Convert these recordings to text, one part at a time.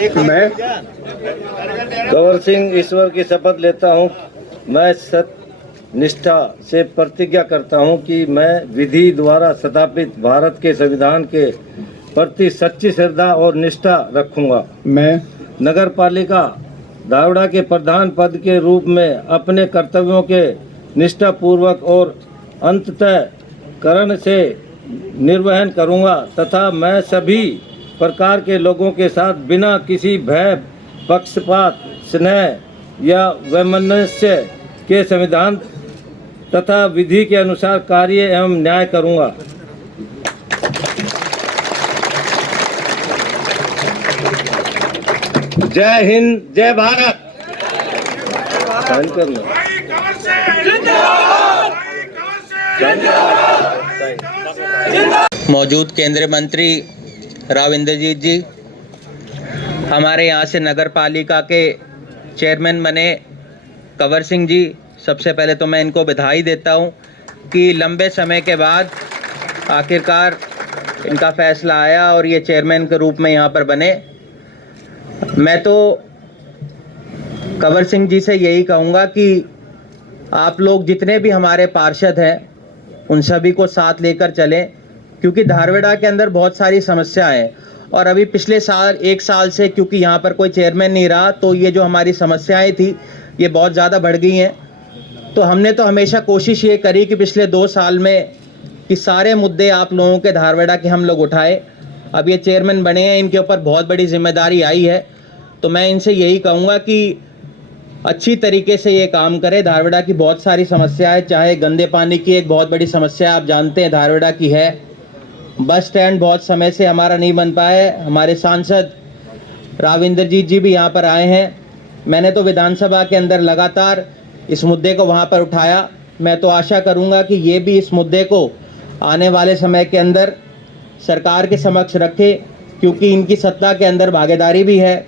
मैं कंवर सिंह ईश्वर की शपथ लेता हूँ। मैं सत्य निष्ठा से प्रतिज्ञा करता हूँ कि मैं विधि द्वारा स्थापित भारत के संविधान के प्रति सच्ची श्रद्धा और निष्ठा रखूँगा। मैं नगर पालिका धावड़ा के प्रधान पद के रूप में अपने कर्तव्यों के निष्ठापूर्वक और अंतःकरण से निर्वहन करूँगा तथा मैं सभी प्रकार के लोगों के साथ बिना किसी भय, पक्षपात, स्नेह या वैमनस्य के संविधान तथा विधि के अनुसार कार्य एवं न्याय करूँगा। जय हिंद, जय भारत। साइन करना। मौजूद केंद्रीय मंत्री राव इंद्रजीत जी, हमारे यहाँ से नगर पालिका के चेयरमैन बने कंवर सिंह जी, सबसे पहले तो मैं इनको बधाई देता हूँ कि लंबे समय के बाद आखिरकार इनका फैसला आया और ये चेयरमैन के रूप में यहाँ पर बने। मैं तो कंवर सिंह जी से यही कहूँगा कि आप लोग जितने भी हमारे पार्षद हैं उन सभी को साथ लेकर चलें, क्योंकि धारवेड़ा के अंदर बहुत सारी समस्याएं हैं और अभी पिछले साल 1 साल से क्योंकि यहाँ पर कोई चेयरमैन नहीं रहा तो ये जो हमारी समस्याएं थी ये बहुत ज़्यादा बढ़ गई हैं। तो हमने तो हमेशा कोशिश ये करी कि पिछले 2 साल में कि सारे मुद्दे आप लोगों के धारवेड़ा के हम लोग उठाए। अब ये चेयरमैन बने हैं, इनके ऊपर बहुत बड़ी जिम्मेदारी आई है, तो मैं इनसे यही कहूँगा कि अच्छी तरीके से ये काम करें। धारवेड़ा की बहुत सारी समस्याएं, चाहे गंदे पानी की एक बहुत बड़ी समस्या आप जानते हैं धारवेड़ा की है, बस स्टैंड बहुत समय से हमारा नहीं बन पाया है। हमारे सांसद राव इंद्रजीत जी भी यहाँ पर आए हैं, मैंने तो विधानसभा के अंदर लगातार इस मुद्दे को वहाँ पर उठाया। मैं तो आशा करूँगा कि ये भी इस मुद्दे को आने वाले समय के अंदर सरकार के समक्ष रखे, क्योंकि इनकी सत्ता के अंदर भागीदारी भी है।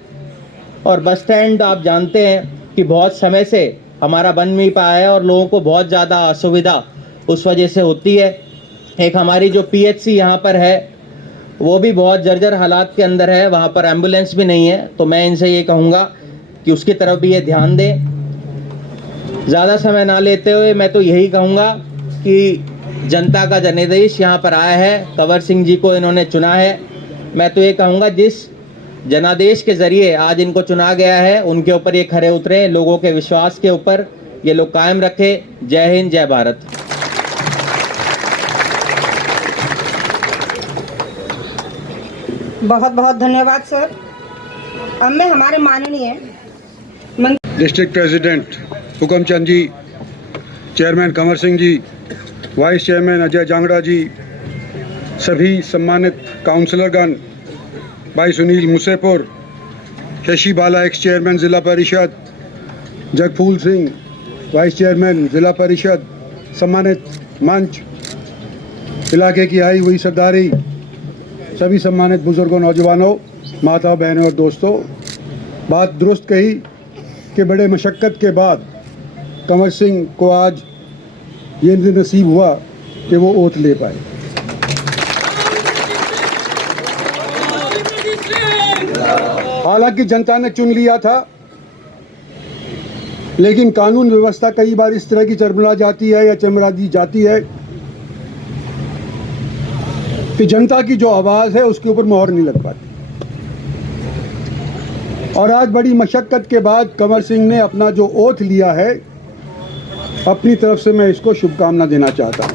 और बस स्टैंड आप जानते हैं कि बहुत समय से हमारा बन नहीं पाया है और लोगों को बहुत ज़्यादा असुविधा उस वजह से होती है। एक हमारी जो पीएचसी यहाँ पर है वो भी बहुत जर्जर हालात के अंदर है, वहाँ पर एम्बुलेंस भी नहीं है, तो मैं इनसे ये कहूँगा कि उसकी तरफ भी ये ध्यान दें। ज़्यादा समय ना लेते हुए मैं तो यही कहूँगा कि जनता का जनादेश यहाँ पर आया है, कंवर सिंह जी को इन्होंने चुना है। मैं तो ये कहूँगा जिस जनादेश के ज़रिए आज इनको चुना गया है उनके ऊपर ये खरे उतरे, लोगों के विश्वास के ऊपर ये लोग कायम रखें। जय हिंद, जय भारत। बहुत बहुत धन्यवाद सर। अब मैं हमारे माननीय डिस्ट्रिक्ट प्रेसिडेंट हुकमचंद जी, chairman Kanwar Singh ji, vice chairman Ajay Jangra जी, सभी सम्मानित काउंसलरगण, भाई सुनील मुसेपुर, शशि बाला एक्स चेयरमैन ज़िला परिषद, जगफूल सिंह वाइस चेयरमैन ज़िला परिषद, सम्मानित मंच, इलाके की आई हुई सरदारी, सभी सम्मानित बुजुर्गों, नौजवानों, माता बहनों और दोस्तों, बात दुरुस्त कही कि बड़े मशक्क़त के बाद कंवर सिंह को आज ये नसीब हुआ कि वो ओथ ले पाए। हालांकि जनता ने चुन लिया था, लेकिन कानून व्यवस्था कई बार इस तरह की चरमरा जाती है या चमरा दी जाती है कि जनता की जो आवाज़ है उसके ऊपर मोहर नहीं लग पाती। और आज बड़ी मशक्क़त के बाद कंवर सिंह ने अपना जो ओथ लिया है, अपनी तरफ से मैं इसको शुभकामना देना चाहता हूँ।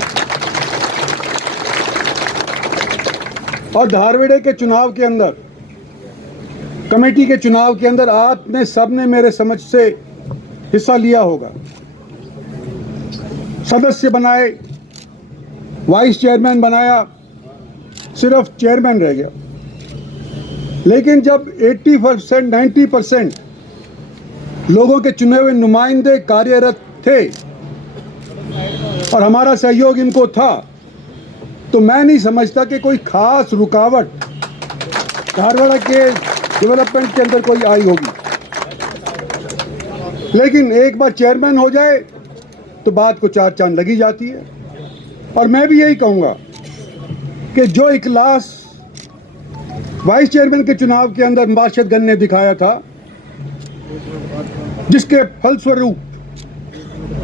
और धारवेड़े के चुनाव के अंदर, कमेटी के चुनाव के अंदर आपने सबने मेरे समझ से हिस्सा लिया होगा। सदस्य बनाए, वाइस चेयरमैन बनाया, सिर्फ चेयरमैन रह गया। लेकिन जब 80% 90% लोगों के चुने हुए नुमाइंदे कार्यरत थे और हमारा सहयोग इनको था, तो मैं नहीं समझता कि कोई खास रुकावट धारवाड़ा के डेवलपमेंट के अंदर कोई आई होगी। लेकिन एक बार चेयरमैन हो जाए तो बात को 4 चांद लगी जाती है। और मैं भी यही कहूँगा कि जो इखलास वाइस चेयरमैन के चुनाव के अंदर मार्शदगंज ने दिखाया था, जिसके फलस्वरूप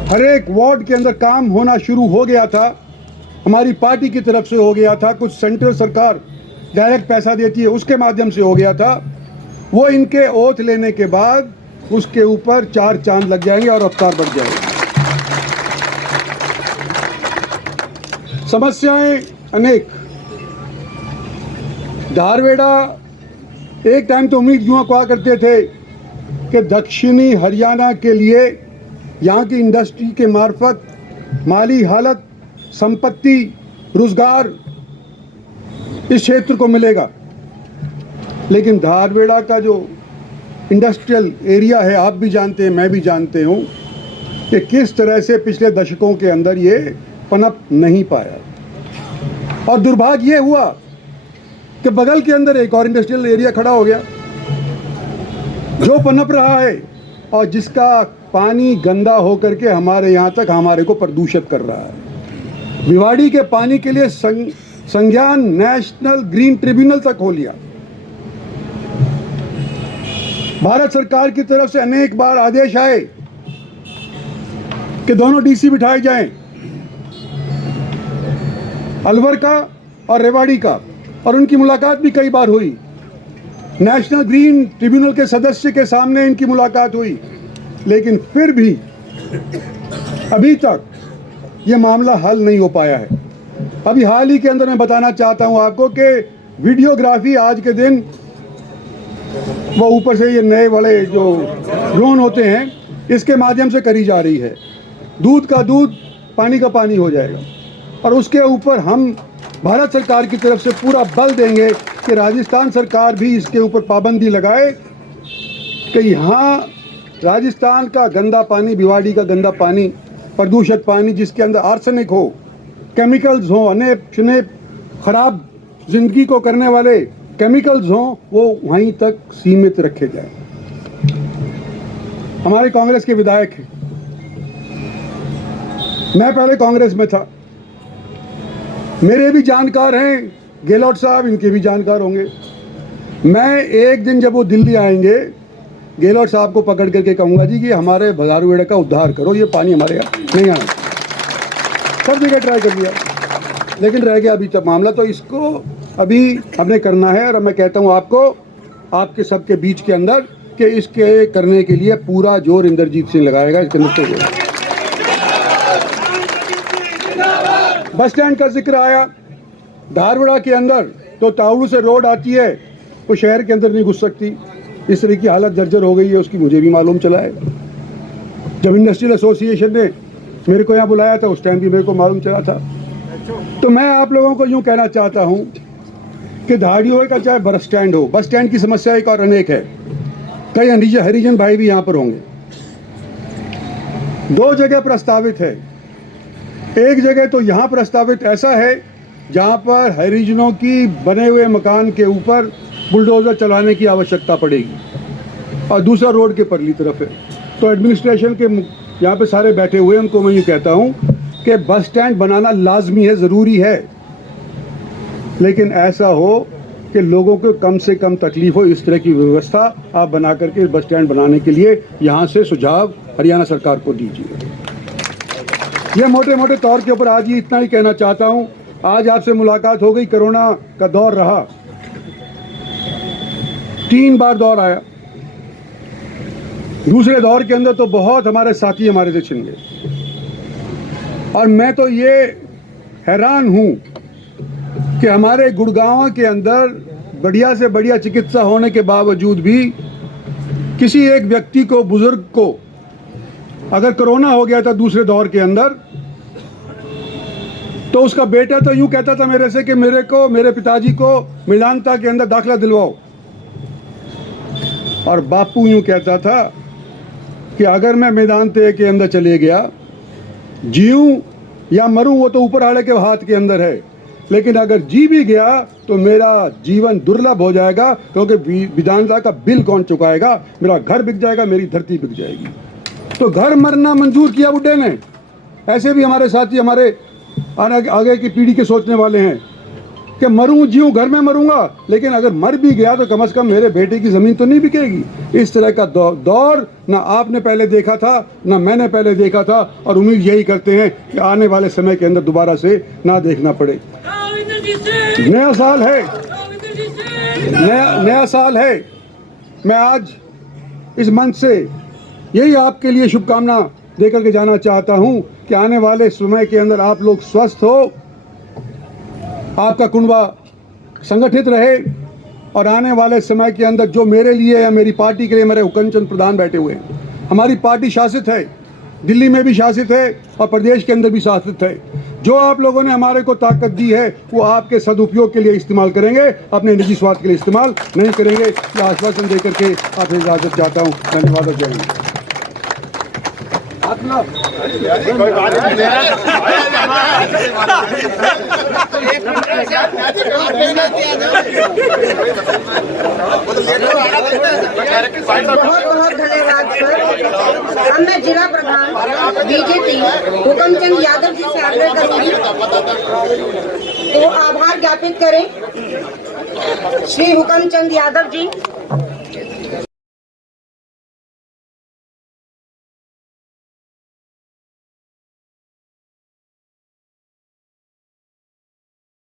हर एक वार्ड के अंदर काम होना शुरू हो गया था। हमारी पार्टी की तरफ से हो गया था, कुछ सेंट्रल सरकार डायरेक्ट पैसा देती है उसके माध्यम से हो गया था। वो इनके ओथ लेने के बाद उसके ऊपर 4 चांद लग जाएंगे और रफ्तार बढ़ जाएगी। समस्याएं अनेक। धारवेड़ा एक टाइम तो उम्मीद यूँ हुआ करते थे कि दक्षिणी हरियाणा के लिए यहाँ की इंडस्ट्री के मार्फत माली हालत, संपत्ति, रोजगार इस क्षेत्र को मिलेगा। लेकिन धारवेड़ा का जो इंडस्ट्रियल एरिया है, आप भी जानते हैं, मैं भी जानते हूँ कि किस तरह से पिछले दशकों के अंदर ये पनप नहीं पाया। और दुर्भाग्य ये हुआ कि बगल के अंदर एक और इंडस्ट्रियल एरिया खड़ा हो गया जो पनप रहा है और जिसका पानी गंदा होकर के हमारे यहाँ तक हमारे को प्रदूषित कर रहा है। भिवाड़ी के पानी के लिए संज्ञान नेशनल ग्रीन ट्रिब्यूनल तक हो लिया। भारत सरकार की तरफ से अनेक बार आदेश आए कि दोनों डीसी बिठाए जाएं, अलवर का और रेवाड़ी का, और उनकी मुलाकात भी कई बार हुई। नेशनल ग्रीन ट्रिब्यूनल के सदस्य के सामने इनकी मुलाकात हुई, लेकिन फिर भी अभी तक ये मामला हल नहीं हो पाया है। अभी हाल ही के अंदर मैं बताना चाहता हूं आपको कि वीडियोग्राफी आज के दिन वो ऊपर से ये नए वाले जो ड्रोन होते हैं इसके माध्यम से करी जा रही है। दूध का दूध, पानी का पानी हो जाएगा। और उसके ऊपर हम भारत सरकार की तरफ से पूरा बल देंगे कि राजस्थान सरकार भी इसके ऊपर पाबंदी लगाए कि यहाँ राजस्थान का गंदा पानी, भिवाड़ी का गंदा पानी, प्रदूषित पानी जिसके अंदर आर्सेनिक हो, केमिकल्स हो, अनेक शनेक खराब जिंदगी को करने वाले केमिकल्स हों, वो वहीं तक सीमित रखे जाए। हमारे कांग्रेस के विधायक हैं, मैं पहले कांग्रेस में था, मेरे भी जानकार हैं गहलोत साहब, इनके भी जानकार होंगे। मैं एक दिन जब वो दिल्ली आएंगे, गहलोत साहब को पकड़ करके कहूँगा जी कि हमारे धारवेड़ा का उद्धार करो, ये पानी हमारे यहाँ नहीं आना। सब जगह ट्राई कर लिया लेकिन रह गया अभी तक मामला। तो इसको अभी हमने करना है और मैं कहता हूँ आपको, आपके सबके बीच के अंदर कि इसके करने के लिए पूरा जोर इंद्रजीत सिंह लगाएगा। इसके अंदर बस स्टैंड का जिक्र आया, धारवेड़ा के अंदर तो तावड़ू से रोड आती है, वो शहर के अंदर नहीं घुस सकती। इस तरह की हालत जर्जर हो गई है उसकी, मुझे भी मालूम चला है। जब इंडस्ट्रियल एसोसिएशन ने मेरे को यहाँ बुलाया था उस टाइम भी मेरे को मालूम चला था। तो मैं आप लोगों को यूँ कहना चाहता हूँ कि धाड़ियों का चाहे बस स्टैंड हो, बस स्टैंड की समस्या एक और अनेक है। कई हरिजन भाई भी यहाँ पर होंगे। 2 जगह प्रस्तावित है। एक जगह तो यहाँ प्रस्तावित ऐसा है जहाँ पर हरिजनों की बने हुए मकान के ऊपर बुलडोजर चलाने की आवश्यकता पड़ेगी, और दूसरा रोड के परली तरफ है। तो एडमिनिस्ट्रेशन के यहाँ पे सारे बैठे हुए, उनको मैं ये कहता हूँ कि बस स्टैंड बनाना लाजमी है, ज़रूरी है, लेकिन ऐसा हो कि लोगों को कम से कम तकलीफ हो, इस तरह की व्यवस्था आप बना करके बस स्टैंड बनाने के लिए यहाँ से सुझाव हरियाणा सरकार को दीजिए। ये मोटे मोटे तौर के ऊपर आज ही इतना ही कहना चाहता हूँ। आज आपसे मुलाकात हो गई, कोरोना का दौर रहा, 3 बार दौर आया। दूसरे दौर के अंदर तो बहुत हमारे साथी हमारे से छिन गए, और मैं तो ये हैरान हूँ कि हमारे गुड़गांव के अंदर बढ़िया से बढ़िया चिकित्सा होने के बावजूद भी किसी एक व्यक्ति को, बुजुर्ग को अगर कोरोना हो गया था दूसरे दौर के अंदर, तो उसका बेटा तो यूँ कहता था मेरे से कि मेरे को, मेरे पिताजी को मेदांता के अंदर दाखिला दिलवाओ, और बापू यूँ कहता था कि अगर मैं मेदांते के अंदर चले गया, जीऊँ या मरूँ वो तो ऊपर वाले के हाथ के अंदर है, लेकिन अगर जी भी गया तो मेरा जीवन दुर्लभ हो जाएगा, क्योंकि वेदांता का बिल कौन चुकाएगा, मेरा घर बिक जाएगा, मेरी धरती बिक जाएगी। तो घर मरना मंजूर किया बुड्ढे ने। ऐसे भी हमारे साथी, हमारे आगे की पीढ़ी के सोचने वाले हैं। कि मरूं जीऊं घर में मरूंगा, लेकिन अगर मर भी गया तो कम से कम मेरे बेटे की ज़मीन तो नहीं बिकेगी। इस तरह का दौर ना आपने पहले देखा था ना मैंने पहले देखा था, और उम्मीद यही करते हैं कि आने वाले समय के अंदर दोबारा से ना देखना पड़े। नया साल है, नया साल है। मैं आज इस मंच से यही आपके लिए शुभकामना देकर के जाना चाहता हूं कि आने वाले समय के अंदर आप लोग स्वस्थ हो, आपका कुनबा संगठित रहे, और आने वाले समय के अंदर जो मेरे लिए या मेरी पार्टी के लिए मेरे हुकमचंद प्रधान बैठे हुए हैं, हमारी पार्टी शासित है, दिल्ली में भी शासित है और प्रदेश के अंदर भी शासित है। जो आप लोगों ने हमारे को ताकत दी है वो आपके सदुपयोग के लिए इस्तेमाल करेंगे, अपने निजी स्वार्थ के लिए इस्तेमाल नहीं करेंगे। ये आश्वासन देकर के आपसे इजाज़त चाहता हूँ। धन्यवाद और जय हिंद। बहुत बहुत धन्यवाद सर। अब मैं जिला प्रधान बीजेपी हुकमचंद यादव जी से आग्रह करूंगी तो आभार ज्ञापित करें। श्री हुकमचंद यादव जी।